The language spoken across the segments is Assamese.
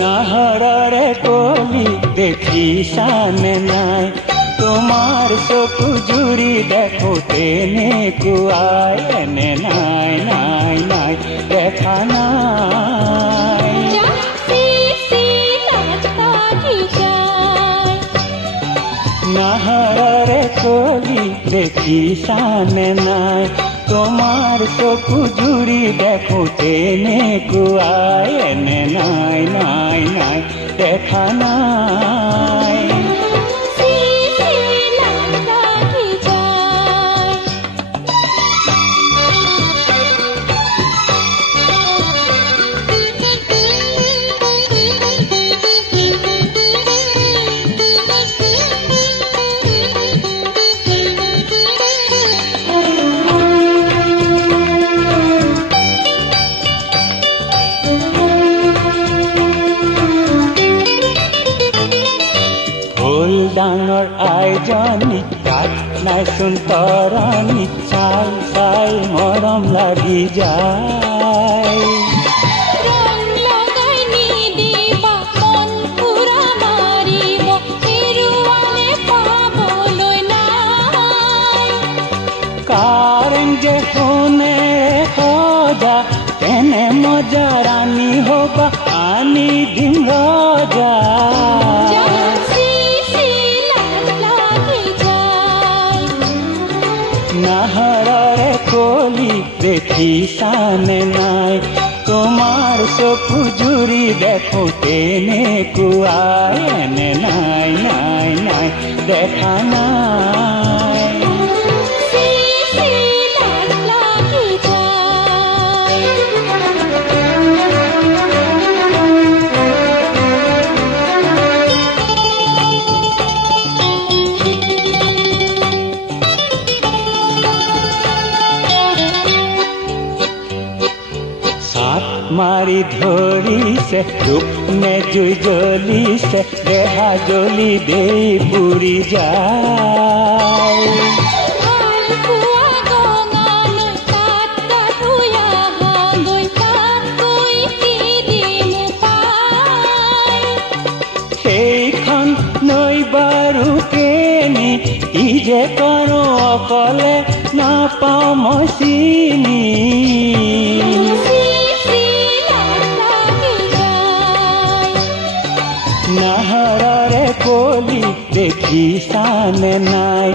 নাহররে কলি দেখি সামনে নাই, তোমার চকু জুড়ি দেখো তেনে কুয়ায়, এনে নাই নাই নাই দেখা নাই। নাহররে কলি দেখি সামনে নাই, তোমার চকু জুড়ি দেখো তেনে কুয়ায়, এনে নাই নাই নাই দেখা নাই। ডাঙৰ আইজনী তাত নাইচোন তৰণী, চাই চাই মৰম লাগি যায়। কাৰেং যে কোনে সজা তেনে মজা ৰাণী হবা আনি দিম ৰজা। নাহররে কলি দেখি সামনে নাই, তোমার চকু জুড়ি দেখো তেনে কুয়ায়, এনে নাই নাই নাই দেখা নাই। মারি ধরিছে রূপ নে জুই জ্বলিছে, দেহা জ্বলি দেই পুরি যায়। সেইখন নৈ বাৰু কেনি ই যে কৰো অকলে নাপাওঁ মই চিনি। নাহররে কলি দেখি সামনে নাই,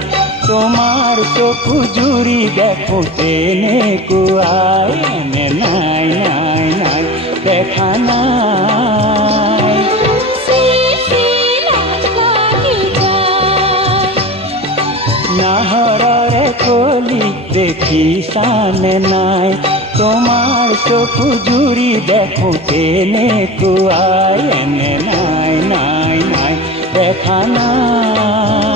তোমার চকু জুড়ি দেখো তেনে কুয়ায়, এনে নাই নাই নাই দেখা নাই। নাহররে কলি দেখি সামনে নাই, তোমার চকু জুড়ি দেখো তেনে কুয়ায়, এনে নাই নাই নাই দেখা নাই।